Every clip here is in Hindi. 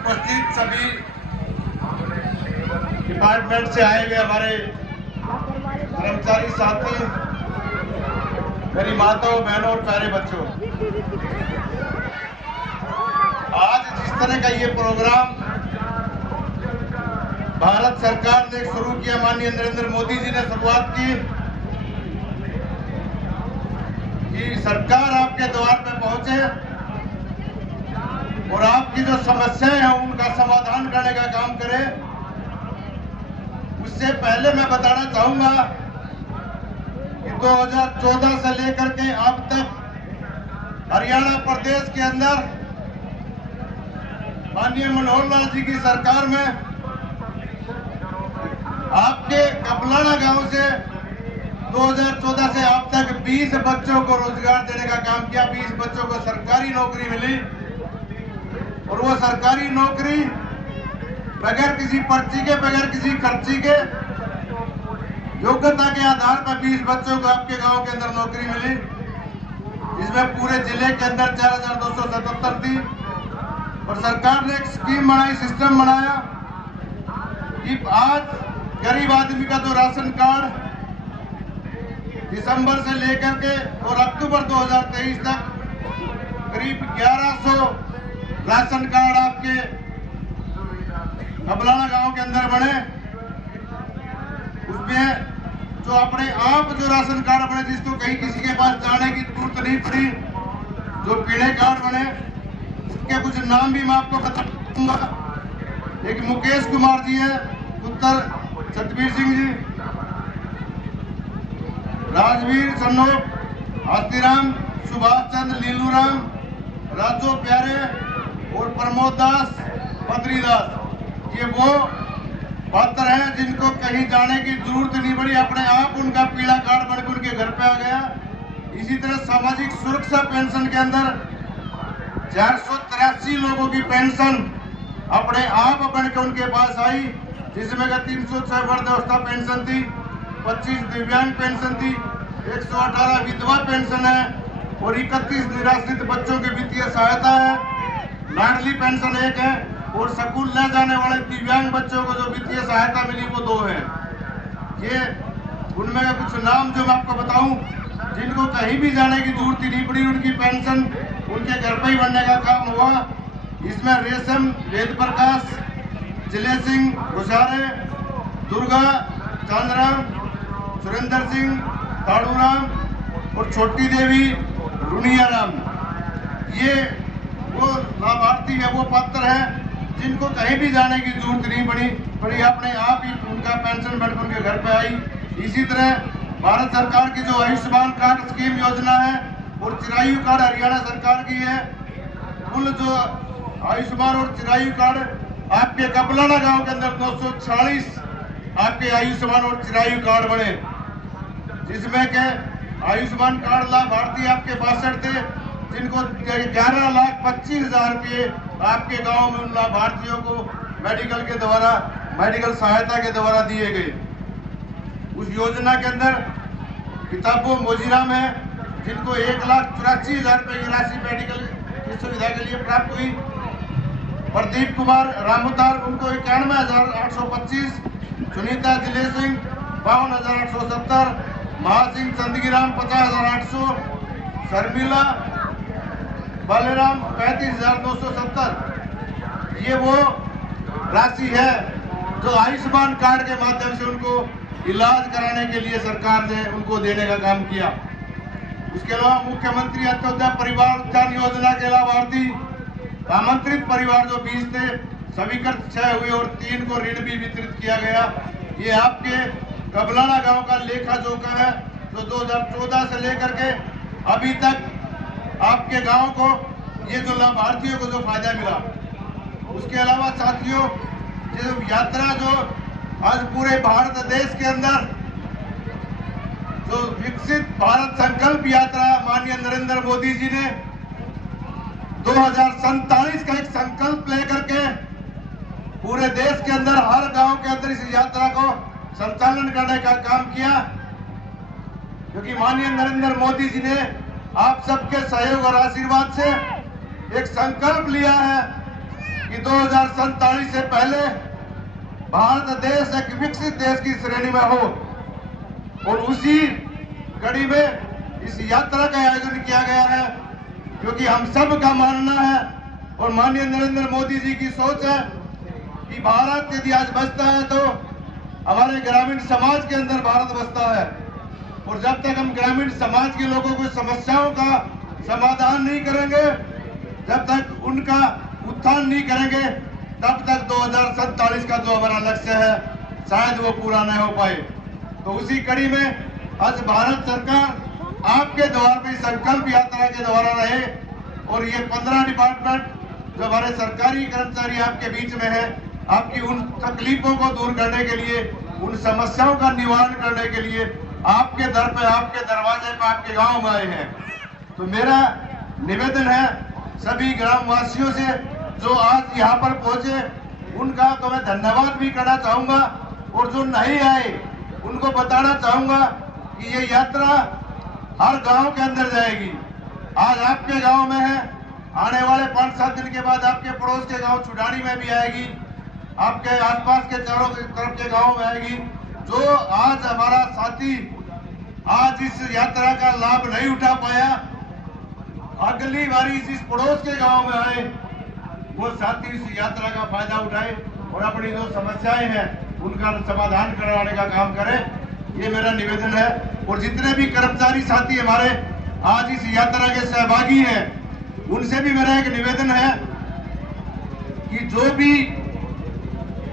उपस्थित सभी डिपार्टमेंट से आए हुए हमारे कर्मचारी साथी, मेरी माताओं, बहनों और प्यारे बच्चों, आज जिस तरह का ये प्रोग्राम भारत सरकार ने शुरू किया, माननीय नरेंद्र मोदी जी ने शुरुआत की कि सरकार आपके द्वार पे पहुंचे और आपकी जो समस्याएं हैं उनका समाधान करने का काम करे। उससे पहले मैं बताना चाहूंगा कि 2014 से लेकर के अब तक हरियाणा प्रदेश के अंदर माननीय मनोहर लाल जी की सरकार में आपके कपलाना गांव से 2014 से अब तक 20 बच्चों को रोजगार देने का काम किया। 20 बच्चों को सरकारी नौकरी मिली और वो सरकारी नौकरी बगैर किसी पर्ची के, बगैर किसी खर्ची के, योग्यता के आधार पर 20 बच्चों को आपके गांव के अंदर नौकरी मिली, जिसमें पूरे जिले के अंदर 4277 थी। और सरकार ने एक स्कीम बनाई, सिस्टम बनाया कि आज गरीब आदमी का जो राशन कार्ड दिसंबर से लेकर के और अक्टूबर 2023 तक करीब 1100 राशन कार्ड आपके कपलाना गांव के अंदर बने। उसमें जो अपने आप जो राशन कार्ड बने, जिसको कहीं किसी के पास जाने की जरूरत नहीं पड़ी, जो पीले कार्ड बने, उसके कुछ नाम भी मैं आपको बताऊंगा। एक मुकेश कुमार जी है, पुत्र सतबीर सिंह जी, राजवीर सन्नोप, आस्तीराम, सुभाष चंद्र लीलूराम, राजो प्यारे और प्रमोद दास, बद्रीदास। ये वो पात्र हैं जिनको कहीं जाने की जरूरत नहीं पड़ी, अपने आप उनका पीला कार्ड बनकर उनके घर पे आ गया। इसी तरह सामाजिक सुरक्षा पेंशन के अंदर 483 लोगों की पेंशन अपने आप बनकर उनके पास आई, जिसमें 306 वृद्धावस्था पेंशन थी, 25 दिव्यांग पेंशन थी, 118 विधवा पेंशन है और 31 निराश्रित बच्चों की वित्तीय सहायता है। लाडली पेंशन एक है और स्कूल ले जाने वाले दिव्यांग बच्चों को जो वित्तीय सहायता मिली वो 2 है। ये उनमें कुछ नाम जो मैं आपको बताऊं, जिनको कहीं भी जाने की जरूरत ही नहीं पड़ी, उनकी पेंशन उनके घर पर ही बनने का काम हुआ। इसमें रेशम वेद प्रकाश, जिले सिंह घुसारे, दुर्गा चांदराम, सुरेंद्र सिंह ताड़ूराम और छोटी देवी रुनियाराम, ये वो लाभार्थी है, वो पात्र है जिनको कहीं भी जाने की जरूरत नहीं पड़ी, अपने आप ही उनका पेंशन बनकर उनके घर पे आई। इसी तरह भारत सरकार की जो आयुष्मान कार्ड स्कीम योजना है और चिरायु कार्ड हरियाणा सरकार की है, कुल जो आयुष्मान और चिरायु कार्ड आपके कपलाना गांव के अंदर 946 आपके आयुष्मान और चिरायु कार्ड बने, जिसमें के आयुष्मान कार्ड लाभार्थी आपके 62 थे, जिनको 11,25,000 रुपये आपके गांव में उन लाभार्थियों को मेडिकल के द्वारा, मेडिकल सहायता के द्वारा दिए गए। उस योजना के अंदर किताबों मोजीराम है, जिनको 1,84,000 रुपये की राशि मेडिकल की सुविधा के लिए प्राप्त हुई। प्रदीप कुमार रामोतार, उनको 91,825, सुनीता जिले सिंह 52,870, महासिंह चंदगीराम 50,800, शर्मिला बालेराम 35,270। ये वो राशि है जो आयुष्मान कार्ड के माध्यम से उनको इलाज कराने के लिए सरकार ने उनको देने का काम किया। उसके अलावा मुख्यमंत्री अंत्योदय परिवार उत्थान योजना के लाभार्थी आमंत्रित परिवार जो 20 थे, स्वीकृत 6 हुए और 3 को ऋण भी वितरित किया गया। ये आपके कपलाना गांव का लेखा जोखा है, जो 2014 से लेकर के अभी तक आपके गांव को ये जो लाभार्थियों को जो फायदा मिला। उसके अलावा साथियों, ये यात्रा जो आज पूरे भारत देश के अंदर जो विकसित भारत संकल्प यात्रा माननीय नरेंद्र मोदी जी ने 2047 का एक संकल्प लेकर के पूरे देश के अंदर हर गांव के अंदर इस यात्रा को संचालन करने का काम किया, क्योंकि माननीय नरेंद्र मोदी जी ने आप सबके सहयोग और आशीर्वाद से एक संकल्प लिया है कि 2047 से पहले भारत देश एक विकसित देश की श्रेणी में हो, और उसी कड़ी में इस यात्रा का आयोजन किया गया है, क्योंकि हम सब का मानना है और माननीय नरेंद्र मोदी जी की सोच है कि भारत यदि आज बसता है तो हमारे ग्रामीण समाज के अंदर भारत बसता है, और जब तक हम ग्रामीण समाज के लोगों को समस्याओं का समाधान नहीं करेंगे, जब तक उनका उत्थान नहीं करेंगे, तब तक 2047 का जो हमारा लक्ष्य है शायद वो पूरा नहीं हो पाए। तो उसी कड़ी में आज भारत सरकार आपके द्वार पे संकल्प यात्रा के द्वारा रहे, और ये 15 डिपार्टमेंट जो हमारे सरकारी कर्मचारी आपके बीच में है, आपकी उन तकलीफों को दूर करने के लिए, उन समस्याओं का निवारण करने के लिए आपके दर पे, आपके दरवाजे पे, आपके गांव में आए हैं। तो मेरा निवेदन है सभी ग्रामवासियों से जो आज यहाँ पर पहुंचे, उनका तो मैं धन्यवाद भी करना चाहूंगा, और जो नहीं आए उनको बताना चाहूंगा कि ये यात्रा हर गांव के अंदर जाएगी। आज आपके गांव में है, आने वाले 5-7 दिन के बाद आपके पड़ोस के गांव छुडानी में भी आएगी, आपके आसपास के चारों तरफ के गांव में आएगी। जो आज हमारा साथी आज इस यात्रा का लाभ नहीं उठा पाया, अगली बारी इस पड़ोस के गांव में आए, वो साथी इस यात्रा का फायदा उठाए और अपनी जो समस्याएं हैं उनका समाधान करवाने का काम करें। ये मेरा निवेदन है। और जितने भी कर्मचारी साथी हमारे आज इस यात्रा के सहभागी हैं, उनसे भी मेरा एक निवेदन है कि जो भी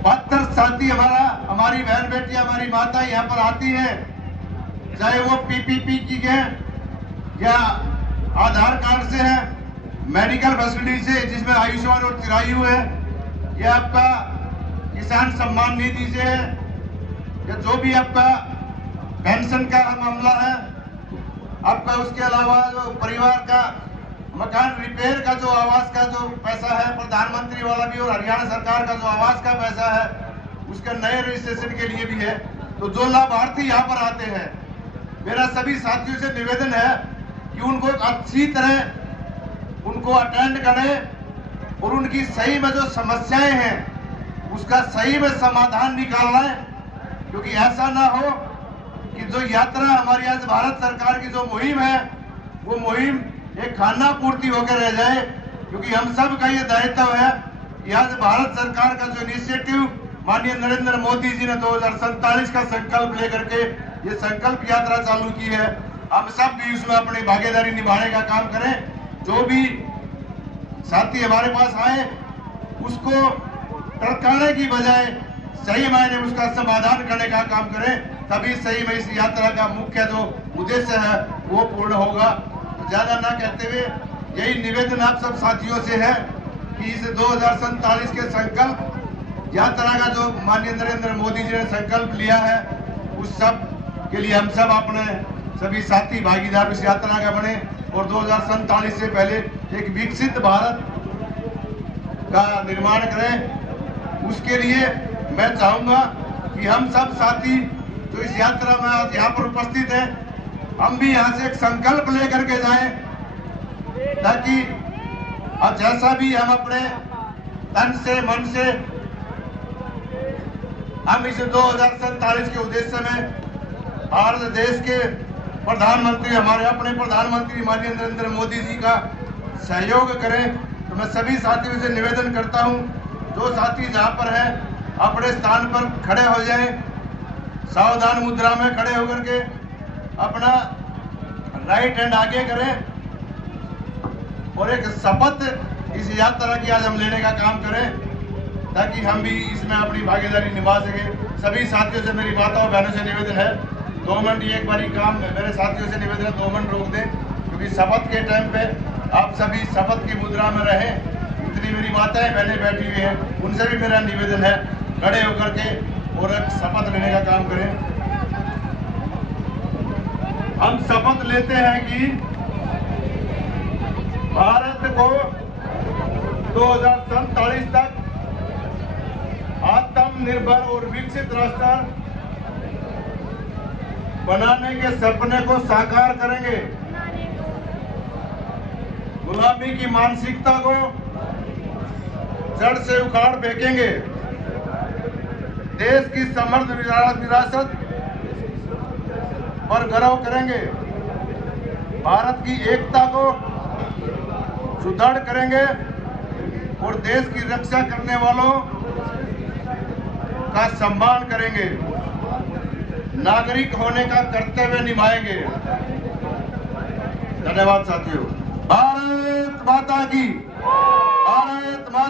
पात्र साथी हमारी बहन बेटियां, हमारी माता यहाँ पर आती हैं, चाहे वो पीपीपी की है या आधार कार्ड से है, मेडिकल फैसिलिटी से जिसमें आयुष्मान और चिरायु है, या आपका किसान सम्मान निधि से है, या जो भी आपका पेंशन का मामला है, आपका उसके अलावा जो परिवार का मकान रिपेयर का जो आवास का जो पैसा है, प्रधानमंत्री वाला भी, और हरियाणा सरकार का जो आवास का पैसा है उसका नए रजिस्ट्रेशन के लिए भी है। तो जो लाभार्थी यहाँ पर आते हैं, मेरा सभी साथियों से निवेदन है कि उनको अच्छी तरह उनको अटेंड करें और उनकी सही में जो समस्याएं हैं उसका सही में समाधान निकालना है, क्योंकि ऐसा ना हो कि जो यात्रा हमारी आज भारत सरकार की जो मुहिम है, वो मुहिम एक खाना पूर्ति होकर रह जाए। क्योंकि हम सब का ये दायित्व है कि आज भारत सरकार का जो इनिशिएटिव माननीय नरेंद्र मोदी जी ने 2047 का संकल्प लेकर के ये संकल्प यात्रा चालू की है, हम सब भी उसमें अपनी भागीदारी निभाने का काम करें। जो भी साथी हमारे पास आए उसको टरकाने की बजाय सही मायने में उसका समाधान करने का काम करें, तभी सही में इस यात्रा का मुख्य जो उद्देश्य है वो पूर्ण होगा। ज्यादा ना कहते हुए यही निवेदन आप सब साथियों से है कि इस 2047 के संकल्प यात्रा का जो माननीय नरेंद्र मोदी जी ने संकल्प लिया है, उस सब के लिए हम सब अपने सभी साथी भागीदार इस यात्रा का बने और 2047 से पहले एक विकसित भारत का निर्माण करें। उसके लिए मैं चाहूंगा कि हम सब साथी जो इस यात्रा में आज यहाँ पर उपस्थित हैं, हम भी यहाँ से एक संकल्प लेकर के जाएं, ताकि अब जैसा भी हम अपने तन से मन से हम इस 2047 के उद्देश्य में भारत देश के प्रधानमंत्री, हमारे अपने प्रधानमंत्री माननीय नरेंद्र मोदी जी का सहयोग करें। तो मैं सभी साथियों से निवेदन करता हूं, जो साथी जहां पर है अपने स्थान पर खड़े हो जाएं, सावधान मुद्रा में खड़े होकर के अपना राइट हैंड आगे करें और एक शपथ इस यात्रा की आज हम लेने का काम करें, ताकि हम भी इसमें अपनी भागीदारी निभा सके। सभी साथियों से मेरी माताओं बहनों से निवेदन है, 2 मिनट एक बारी काम मेरे साथियों से निवेदन है 2 मिनट रोक दें, क्योंकि शपथ के टाइम पे आप सभी शपथ की मुद्रा में रहें। इतनी मेरी माताएं बहनें बैठी हुई हैं, उनसे भी मेरा निवेदन है खड़े होकर के और एक शपथ लेने का काम करें। हम शपथ लेते हैं कि भारत को 2047 तक आत्मनिर्भर और विकसित राष्ट्र बनाने के सपने को साकार करेंगे। गुलामी की मानसिकता को जड़ से उखाड़ फेंकेंगे। देश की समृद्ध विरासत पर गर्व करेंगे। भारत की एकता को सुदृढ़ करेंगे और देश की रक्षा करने वालों का सम्मान करेंगे। नागरिक होने का कर्तव्य निभाएंगे। धन्यवाद साथियों। भारत माता की। भारत माता